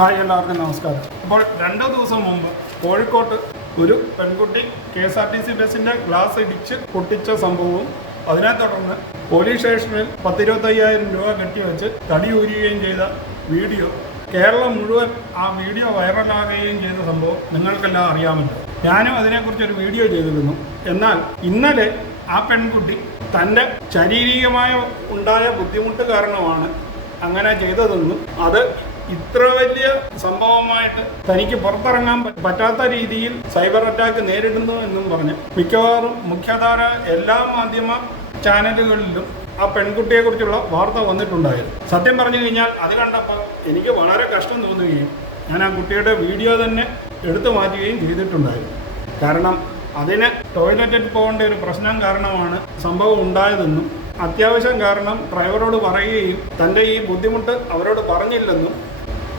Hi, എല്ലാവർക്കും നമസ്കാരം. അപ്പോൾ 2 ദിവസം മുമ്പ് കോഴിക്കോട്ട് ഒരു പെൺകുട്ടി KSRTC ബസ്സിൻ്റെ ഗ്ലാസ് ഇടിച്ച് പൊട്ടിച്ച സംഭവവും അതിനെ തുടർന്ന് പോലീസ് സ്റ്റേഷനിൽ 10-25,000 രൂപ കെട്ടിവെച്ച് തടിയൂരുകയും ചെയ്ത വീഡിയോ കേരളം മുഴുവൻ ആ വീഡിയോ വൈറലാകുകയും ചെയ്ത സംഭവം നിങ്ങൾക്കെല്ലാം അറിയാമല്ലോ. ഞാനും അതിനെക്കുറിച്ചൊരു വീഡിയോ ചെയ്തിരുന്നു. എന്നാൽ ഇന്നലെ ആ പെൺകുട്ടി തൻ്റെ ശാരീരികമായ ഉണ്ടായ ബുദ്ധിമുട്ട് കാരണമാണ് അങ്ങനെ ചെയ്തതെന്നും അത് ഇത്ര വലിയ സംഭവമായിട്ട് തനിക്ക് പുറത്തിറങ്ങാൻ പറ്റാത്ത രീതിയിൽ സൈബർ അറ്റാക്ക് നേരിടുന്നു എന്നും പറഞ്ഞ് മിക്കവാറും മുഖ്യധാര എല്ലാ മാധ്യമ ചാനലുകളിലും ആ പെൺകുട്ടിയെക്കുറിച്ചുള്ള വാർത്ത വന്നിട്ടുണ്ടായിരുന്നു. സത്യം പറഞ്ഞു കഴിഞ്ഞാൽ അത് കണ്ടപ്പോൾ എനിക്ക് വളരെ കഷ്ടം തോന്നുകയും ഞാൻ ആ കുട്ടിയുടെ വീഡിയോ തന്നെ എടുത്തു മാറ്റുകയും ചെയ്തിട്ടുണ്ടായിരുന്നു. കാരണം അതിന് ടോയ്ലറ്റിൽ പോകേണ്ട ഒരു പ്രശ്നം കാരണമാണ് സംഭവം ഉണ്ടായതെന്നും അത്യാവശ്യം കാരണം ഡ്രൈവറോട് പറയുകയും തൻ്റെ ഈ ബുദ്ധിമുട്ട് അവരോട് പറഞ്ഞില്ലെന്നും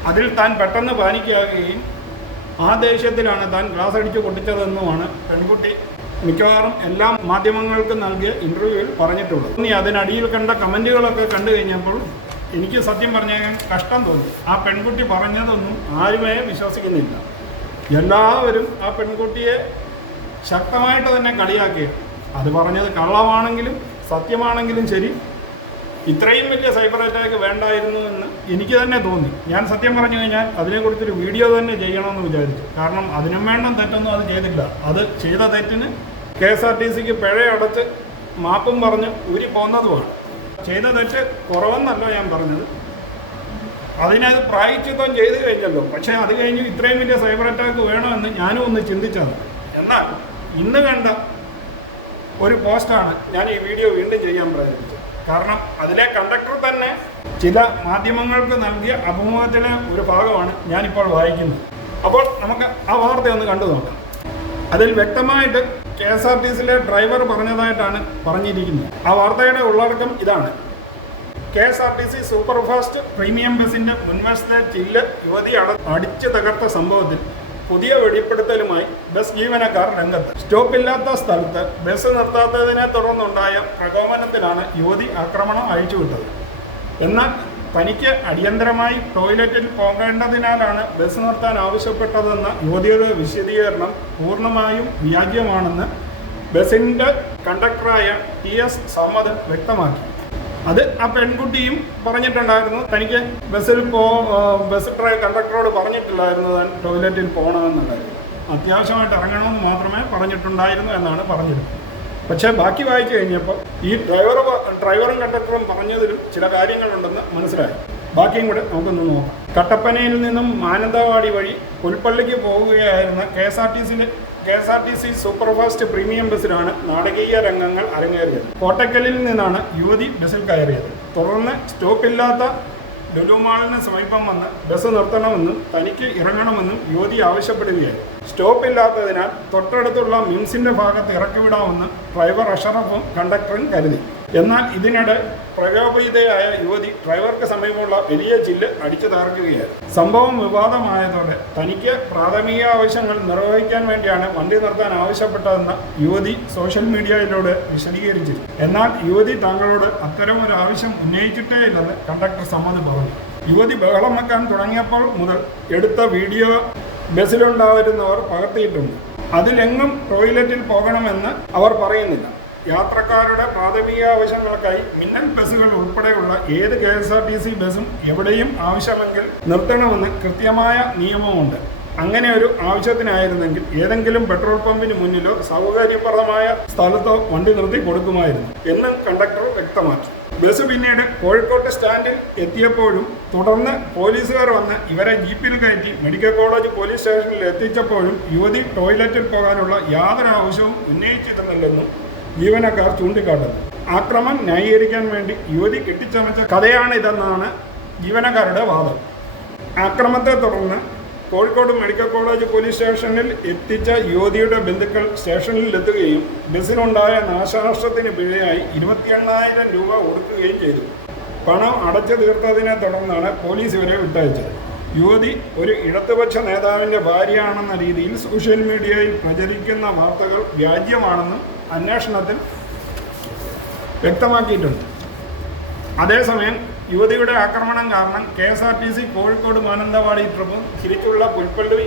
അതിൽ താൻ പെട്ടെന്ന് പാനിക്കാകുകയും ആ ദേഷ്യത്തിലാണ് താൻ ഗ്ലാസ് അടിച്ച് പൊട്ടിച്ചതെന്നുമാണ് പെൺകുട്ടി മിക്കവാറും എല്ലാ മാധ്യമങ്ങൾക്കും നൽകിയ ഇൻ്റർവ്യൂവിൽ പറഞ്ഞിട്ടുള്ളത്. ഇനി അതിനടിയിൽ കണ്ട കമൻറ്റുകളൊക്കെ കണ്ടു കഴിഞ്ഞപ്പോൾ എനിക്ക് സത്യം പറഞ്ഞാൽ കഷ്ടം തോന്നി. ആ പെൺകുട്ടി പറഞ്ഞതൊന്നും ആരുമേ വിശ്വസിക്കുന്നില്ല. എല്ലാവരും ആ പെൺകുട്ടിയെ ശക്തമായിട്ട് തന്നെ കളിയാക്കിയത്. അത് പറഞ്ഞത് കള്ളമാണെങ്കിലും സത്യമാണെങ്കിലും ശരി, ഇത്രയും വലിയ സൈബർ അറ്റാക്ക് വേണ്ടായിരുന്നു എന്ന് എനിക്ക് തന്നെ തോന്നി. ഞാൻ സത്യം പറഞ്ഞു കഴിഞ്ഞാൽ അതിനെക്കുറിച്ചൊരു വീഡിയോ തന്നെ ചെയ്യണമെന്ന് വിചാരിച്ചു. കാരണം അതിനും വേണ്ട തെറ്റൊന്നും അത് ചെയ്തില്ല. അത് ചെയ്ത തെറ്റിന് KSRTCക്ക് പിഴ അടച്ച് മാപ്പും പറഞ്ഞ് ഊരി പോകുന്നതുമാണ്. ചെയ്ത തെറ്റ് കുറവെന്നല്ല ഞാൻ പറഞ്ഞത്, അതിനത് പ്രായശ്ചിത്തം ചെയ്തു കഴിഞ്ഞല്ലോ. പക്ഷേ അത് കഴിഞ്ഞ് ഇത്രയും വലിയ സൈബർ അറ്റാക്ക് വേണമെന്ന് ഞാനും ഒന്ന് ചിന്തിച്ചത്. എന്നാൽ ഇന്ന് കണ്ട ഒരു പോസ്റ്റാണ് ഞാൻ ഈ വീഡിയോ വീണ്ടും ചെയ്യാൻ പ്രേരിപ്പിച്ചത്. കാരണം അതിലെ കണ്ടക്ടർ തന്നെ ചില മാധ്യമങ്ങൾക്ക് നൽകിയ അഭിമുഖത്തിലെ ഒരു ഭാഗമാണ് ഞാനിപ്പോൾ വായിക്കുന്നത്. അപ്പോൾ നമുക്ക് ആ വാർത്ത ഒന്ന് കണ്ടു നോക്കാം. അതിൽ വ്യക്തമായിട്ട് KSRTCയിലെ ഡ്രൈവർ പറഞ്ഞതായിട്ടാണ് പറഞ്ഞിരിക്കുന്നത്. ആ വാർത്തയുടെ ഉള്ളടക്കം ഇതാണ്: KSRTC സൂപ്പർഫാസ്റ്റ് പ്രീമിയം ബസിൻ്റെ മുൻവശത്തെ ചില്ല് യുവതി അടിച്ചു തകർത്ത സംഭവത്തിൽ പുതിയ വെളിപ്പെടുത്തലുമായി ബസ് ജീവനക്കാർ രംഗത്ത്. സ്റ്റോപ്പില്ലാത്ത സ്ഥലത്ത് ബസ് നിർത്താത്തതിനെ തുടർന്നുണ്ടായ പ്രകോപനത്തിലാണ് യുവതി ആക്രമണം അഴിച്ചുവിട്ടത്. എന്നാൽ തനിക്ക് അടിയന്തരമായി ടോയ്ലറ്റിൽ പോകേണ്ടതിനാലാണ് ബസ് നിർത്താൻ ആവശ്യപ്പെട്ടതെന്ന യുവതിയുടെ വിശദീകരണം പൂർണ്ണമായും വ്യാജ്യമാണെന്ന് ബസിൻ്റെ കണ്ടക്ടറായ TS സമ്മദ് വ്യക്തമാക്കി. അത് ആ പെൺകുട്ടിയും പറഞ്ഞിട്ടുണ്ടായിരുന്നു. തനിക്ക് ബസ് കണ്ടക്ടറോട് പറഞ്ഞിട്ടില്ലായിരുന്നു താൻ ടോയ്ലറ്റിൽ പോകണമെന്നുണ്ടായിരുന്നു. അത്യാവശ്യമായിട്ട് ഇറങ്ങണമെന്ന് മാത്രമേ പറഞ്ഞിട്ടുണ്ടായിരുന്നു എന്നാണ് പറഞ്ഞത്. പക്ഷേ ബാക്കി വായിച്ചു കഴിഞ്ഞപ്പോൾ ഈ ഡ്രൈവറും കണ്ടക്ടറും പറഞ്ഞതിലും ചില കാര്യങ്ങളുണ്ടെന്ന് മനസ്സിലായി. ബാക്കിയും കൂടെ നമുക്കൊന്ന് നോക്കാം. കട്ടപ്പനയിൽ നിന്നും മാനന്തവാടി വഴി പുൽപ്പള്ളിക്ക് പോകുകയായിരുന്ന KSRTC സൂപ്പർഫാസ്റ്റ് പ്രീമിയം ബസ്സിലാണ് നാടകീയ രംഗങ്ങൾ അരങ്ങേറിയത്. കോട്ടക്കലിൽ നിന്നാണ് യുവതി ബസ്സിൽ കയറിയത്. തുടർന്ന് സ്റ്റോപ്പില്ലാത്ത ലുലു മാളിന് സമീപം വന്ന് ബസ് നിർത്തണമെന്നും തനിക്ക് ഇറങ്ങണമെന്നും യുവതി ആവശ്യപ്പെടുകയായിരുന്നു. സ്റ്റോപ്പില്ലാത്തതിനാൽ തൊട്ടടുത്തുള്ള മിംസിന്റെ ഭാഗത്ത് ഇറക്കിവിടാമെന്ന് ഡ്രൈവർ അഷറഫും കണ്ടക്ടറും കരുതി. എന്നാൽ ഇതിനിടെ പ്രകോപിതയായ യുവതി ഡ്രൈവർക്ക് സമീപമുള്ള വലിയ ചില്ല് അടിച്ചു തകർക്കുകയായിരുന്നു. സംഭവം വിവാദമായതോടെ തനിക്ക് പ്രാഥമിക ആവശ്യങ്ങൾ നിർവഹിക്കാൻ വേണ്ടിയാണ് വണ്ടി നിർത്താൻ ആവശ്യപ്പെട്ടതെന്ന് യുവതി സോഷ്യൽ മീഡിയയിലൂടെ വിശദീകരിച്ചിരുന്നു. എന്നാൽ യുവതി താങ്കളോട് അത്തരമൊരു ആവശ്യം ഉന്നയിച്ചിട്ടേ ഇല്ലെന്ന് കണ്ടക്ടർ സമ്മദ് പറഞ്ഞു. യുവതി ബഹളം വെക്കാൻ തുടങ്ങിയപ്പോൾ മുതൽ എടുത്ത വീഡിയോ ബസ്സിലുണ്ടായിരുന്നവർ പകർത്തിയിട്ടുണ്ട്. അതിലെങ്ങും ടോയ്ലറ്റിൽ പോകണമെന്ന് അവർ പറയുന്നില്ല. യാത്രക്കാരുടെ പ്രാഥമിക ആവശ്യങ്ങൾക്കായി മിന്നൽ ബസ്സുകൾ ഉൾപ്പെടെയുള്ള ഏത് KSRTC ബസ്സും എവിടെയും ആവശ്യമെങ്കിൽ നിർത്തണമെന്ന് കൃത്യമായ നിയമമുണ്ട്. അങ്ങനെ ഒരു ആവശ്യത്തിനായിരുന്നെങ്കിൽ ഏതെങ്കിലും പെട്രോൾ പമ്പിന് മുന്നിലോ സൗകര്യപ്രദമായ സ്ഥലത്തോ വണ്ടി നിർത്തി കൊടുക്കുമായിരുന്നു എന്നും കണ്ടക്ടർ വ്യക്തമാക്കി. ബസ് പിന്നീട് കോഴിക്കോട്ട് സ്റ്റാൻഡിൽ എത്തിയപ്പോഴും തുടർന്ന് പോലീസുകാർ വന്ന് ഇവരെ ജീപ്പിൽ കയറ്റി മെഡിക്കൽ കോളേജ് പോലീസ് സ്റ്റേഷനിൽ എത്തിച്ചപ്പോഴും യുവതി ടോയ്ലറ്റിൽ പോകാനുള്ള യാതൊരു ആവശ്യവും ഉന്നയിച്ചിരുന്നില്ലെന്നും ജീവനക്കാർ ചൂണ്ടിക്കാട്ടുന്നു. ആക്രമണം ന്യായീകരിക്കാൻ വേണ്ടി യുവതി കെട്ടിച്ചമച്ച കഥയാണിതെന്നാണ് ജീവനക്കാരുടെ വാദം. ആക്രമണത്തെ തുടർന്ന് കോഴിക്കോട് മെഡിക്കൽ കോളേജ് പോലീസ് സ്റ്റേഷനിൽ എത്തിച്ച യുവതിയുടെ ബന്ധുക്കൾ സ്റ്റേഷനിലെത്തുകയും ബസ്സിനുണ്ടായ നാശനഷ്ടത്തിന് പിഴയായി 28,000 രൂപ കൊടുക്കുകയും ചെയ്തു. പണം അടച്ചു തീർത്തതിനെ തുടർന്നാണ് പോലീസ് ഇവരെ വിട്ടയച്ചത്. യുവതി ഒരു ഇടതുപക്ഷ നേതാവിൻ്റെ ഭാര്യയാണെന്ന രീതിയിൽ സോഷ്യൽ മീഡിയയിൽ പ്രചരിക്കുന്ന വാർത്തകൾ വ്യാജ്യമാണെന്നും അന്വേഷണത്തിൽ വ്യക്തമാക്കിയിട്ടുണ്ട്. അതേസമയം യുവതിയുടെ ആക്രമണം കാരണം KSRTC കോഴിക്കോട് മാനന്തവാടി ട്രിപ്പും തിരിച്ചുള്ള പുൽപ്പള്ളി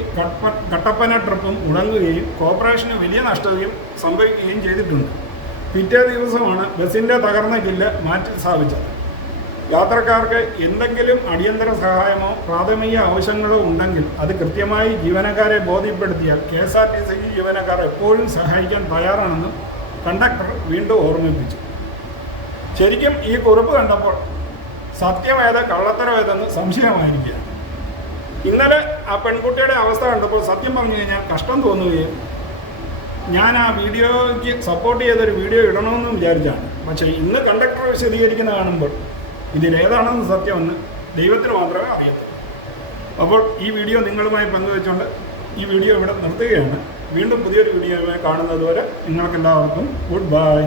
കട്ടപ്പന ട്രിപ്പും മുടങ്ങുകയും കോർപ്പറേഷന് വലിയ നഷ്ടവും സംഭവിക്കുകയും ചെയ്തിട്ടുണ്ട്. പിറ്റേ ദിവസമാണ് ബസിൻ്റെ തകർന്ന ചില്ല് മാറ്റി സ്ഥാപിച്ചത്. യാത്രക്കാർക്ക് എന്തെങ്കിലും അടിയന്തര സഹായമോ പ്രാഥമിക ആവശ്യങ്ങളോ ഉണ്ടെങ്കിൽ അത് കൃത്യമായി ജീവനക്കാരെ ബോധ്യപ്പെടുത്തിയാൽ KSRTC ജീവനക്കാർ എപ്പോഴും സഹായിക്കാൻ തയ്യാറാണെന്നും കണ്ടക്ടർ വീണ്ടും ഓർമ്മിപ്പിച്ചു. ശരിക്കും ഈ കുറിപ്പ് കണ്ടപ്പോൾ സത്യമേത് കള്ളത്തരമേതെന്ന് സംശയമായിരിക്കുക. ഇന്നലെ ആ പെൺകുട്ടിയുടെ അവസ്ഥ കണ്ടപ്പോൾ സത്യം പറഞ്ഞു കഴിഞ്ഞാൽ കഷ്ടം തോന്നുകയും ഞാൻ ആ വീഡിയോയ്ക്ക് സപ്പോർട്ട് ചെയ്തൊരു വീഡിയോ ഇടണമെന്ന് വിചാരിച്ചാണ്. പക്ഷേ ഇന്ന് കണ്ടക്ടർ വിശദീകരിക്കുന്ന കാണുമ്പോൾ ഇതിലേതാണെന്ന് സത്യമെന്ന് ദൈവത്തിന് മാത്രമേ അറിയത്തുള്ളൂ. അപ്പോൾ ഈ വീഡിയോ നിങ്ങളുമായി പങ്കുവെച്ചുകൊണ്ട് ഈ വീഡിയോ ഇവിടെ നിർത്തുകയാണ്. വീണ്ടും പുതിയൊരു വീഡിയോയുമായി കാണുന്നതുവരെ നിങ്ങൾക്കെല്ലാവർക്കും ഗുഡ് ബൈ.